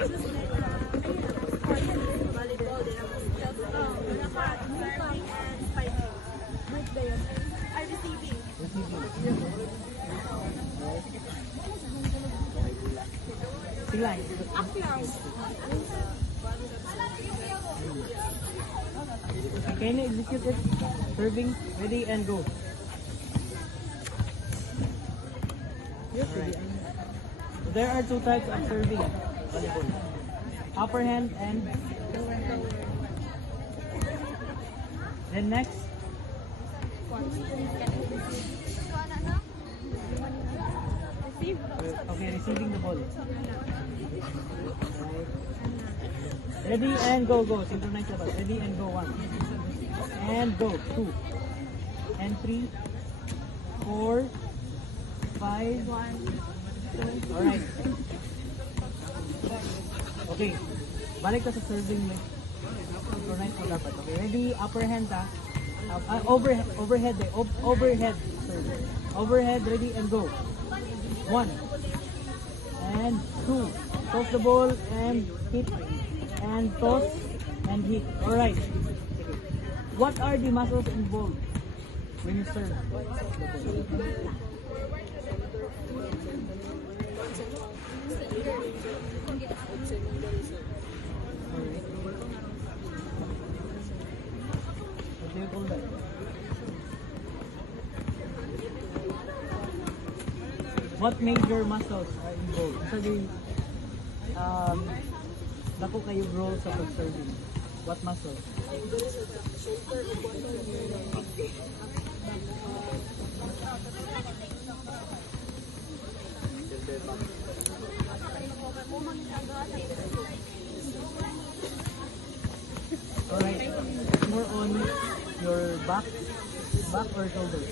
Volleyball, serving and spiking. Ay, receiving. Sila. Can you execute it? Serving, ready and go. Alright. There are two types of serving volleyball. Upper hand and then next. Okay, receiving the ball. Ready and go, go. Synchronize the ball. Ready and go. 1. And go. 2. And 3. 4. 5. 1. Alright. Okay. Balik ka sa serving mo. Synchronize mo dapat. Okay, ready? Upper hand ha. Overhead. Overhead. Sorry. Overhead. Ready and go. 1. And 2. Toss the ball and hit. And toss and hit. Alright. What are the muscles involved when you serve? What do you call that? What major muscles are involved? Actually, dako kayo grow sa pag-serving. What muscle? Alright, more on your back or shoulders?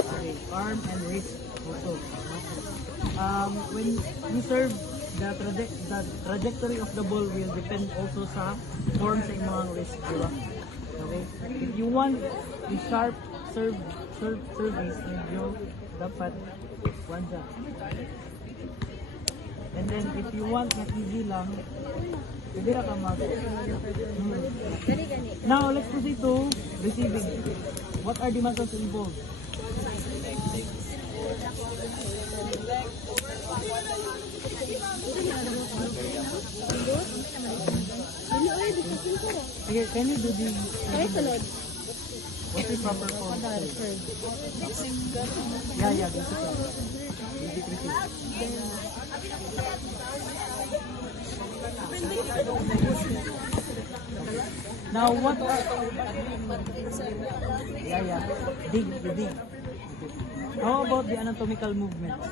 Okay, arm and wrist also. When you serve, the trajectory of the ball will depend also sa form sa imong wrist, diba? Okay? If you want a sharp service, medyo dapat one shot. And then if you want na easy lang, pwede na ka Now let's proceed to receiving. What are the muscles involved? Okay, can you do the what's the proper form? Yeah, this is Now what are dig. How about the anatomical movements?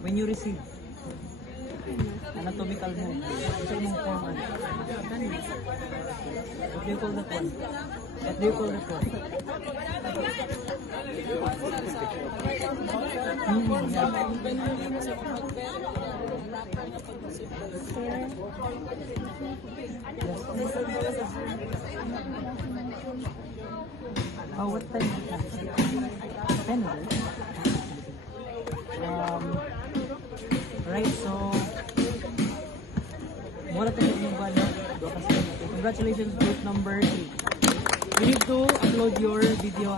When you receive anatomical movement, sa imong form. What do you call that one? Oh, what time is it? 10, right? Right, so congratulations, group number 3. You need to upload your video